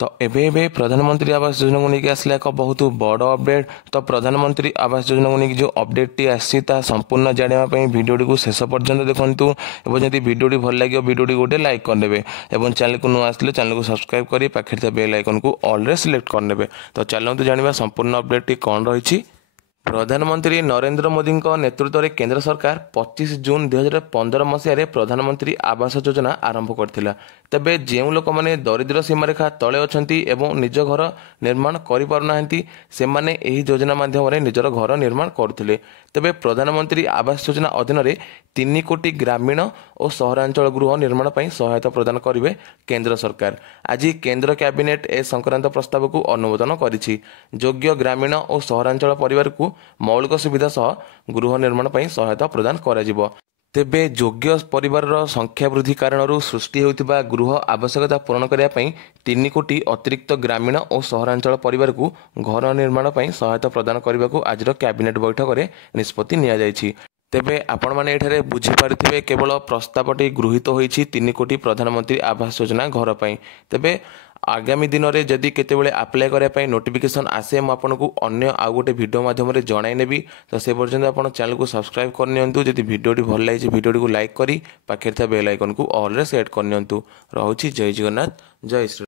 तो एबे प्रधानमंत्री आवास योजना को लेकिन आसला एक बहुत बड़ अपडेट। तो प्रधानमंत्री आवास योजना को लेकिन जो अपडेट टी आसी संपूर्ण जानापी भिडियो को शेष पर्यंत देखूँ। और जब भिडियो भल लगे भिडियो गोटे लाइक करदे और चैनल को नुआ आसले चैनल को सब्सक्राइब कर पाखे बेल आइकन को ऑल रे सिलेक्ट करदे। तो चलते जाना संपूर्ण अपडेट टी कौन रही। प्रधानमंत्री नरेंद्र मोदी नेतृत्व में केंद्र सरकार 25 जून 2015 मसीह प्रधानमंत्री आवास योजना आरंभ करथिला। तबे जो लोक मैंने दरिद्र सीमारेखा तले अछंती एवं निज घर निर्माण करि पारुनाहांती सेमाने एही योजना माध्यम निजर घर निर्माण करथिले। तबे प्रधानमंत्री आवास योजना अधीन में 3 कोटी ग्रामीण और सहरांचल गृह निर्माण पर सहायता प्रदान करेंगे केंद्र सरकार। आज केंद्र कैबिनेट ए संक्रांत प्रस्ताव को अनुमोदन करिछि। योग्य ग्रामीण और सहरांचल परिवार को मौलिक सुविधा सह गृह निर्माण पर सहायता प्रदान करा। तेबे योग्य परिवार संख्या वृद्धि कारण सृष्टि होतिबा गृह आवश्यकता पूरण करने 3 कोटी अतिरिक्त ग्रामीण और सहरांचल परिवार को घर निर्माण पर सहायता प्रदान करने को आज कैबिनेट बैठक में निष्पत्ति निया जायछि। तेबे आपण माने एठारे बुझी पारिथिबे केवल प्रस्तावटी गृहीत होईछि 3 कोटी प्रधानमंत्री आवास योजना घर पर। तेबे आगामी दिन में जदि केतेबेले अप्लाई करने नोटिफिकेशन आसे मुझे आपको अन्य आउ गोटे वीडियो माध्यम जनईनेबी। तो से पर्यंत आप चैनल को सब्सक्राइब करनियंतु। जदि वीडियो भल लगी वीडियो को लाइक करी पाखे बेल आइकन को ऑल रे सेट करनियंतु। रहुछि जय जगन्नाथ जय श्री।